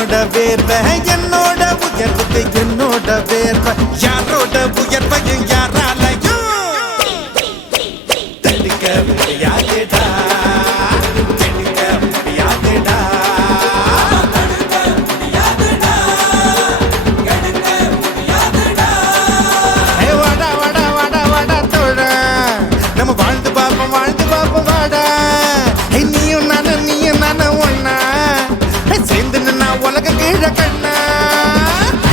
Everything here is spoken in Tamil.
என்னோட வேர்வை என்னோட உயர்வுக்கு என்னோட வேர்வை யாரோட உயர்வையும் யாராலையும் தடுக்க முடியாதுடா தடுக்க முடியாதுடா வாடா வாடா வாடா வாடா தோழ நம்ம வாழ்ந்து பார்ப்போம் வாடா நீயும் நானும் ஒன்னா சேர்ந்து நின்னா உலக கீழ கண்ண